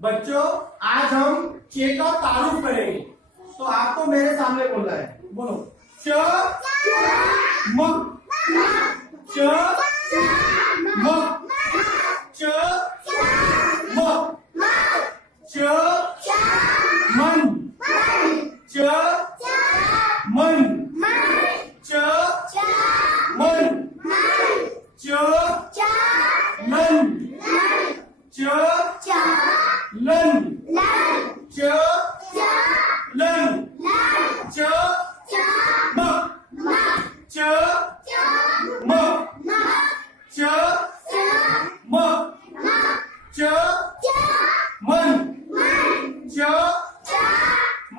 बच्चों आज हम चे का तारुफ करेंगे, तो आपको मेरे सामने बोलना है। बोलो च म च म च म च मन च मन च मन च लन च लन च लन च म च म च म च मन च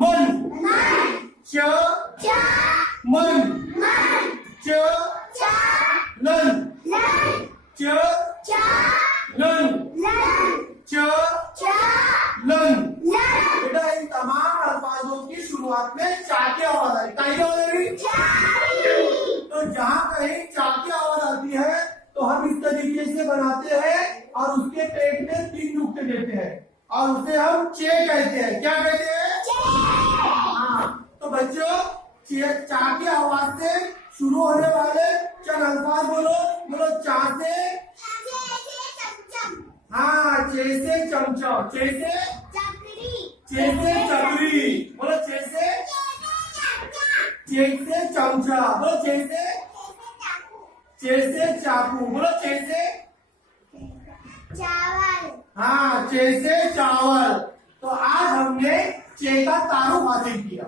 मन च मन च लन च लन च लन। बेटा इन तमाम अल्फाजों की शुरुआत में चा की आवाज आई, क्या आवाज आई? तो जहां कहीं चा की आवाज आती है तो हम इस तरीके से बनाते हैं और उसके पेट में 3 नुक्ते देते हैं और उसे हम चे कहते हैं। क्या कहते हैं? हाँ, तो बच्चों चा की आवाज से शुरू होने वाले चंद अल्फाज बोलो। बोलो चा से, हाँ चे से चमचा, चे से चकरी, बोलो चे से चमचा, बोलो चे से चाकू, बोलो चे से चावल, हाँ चे से चावल। तो आज हमने चे का तारुफ हासिल किया।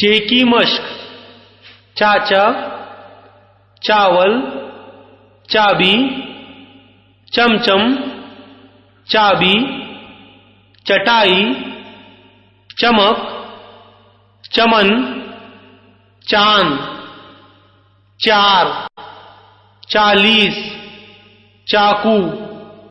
चे की मश्क, चाचा, चावल, चाबी, चमचम, चाबी, चटाई, चमक, चमन, चांद, 4, 40, चाकू।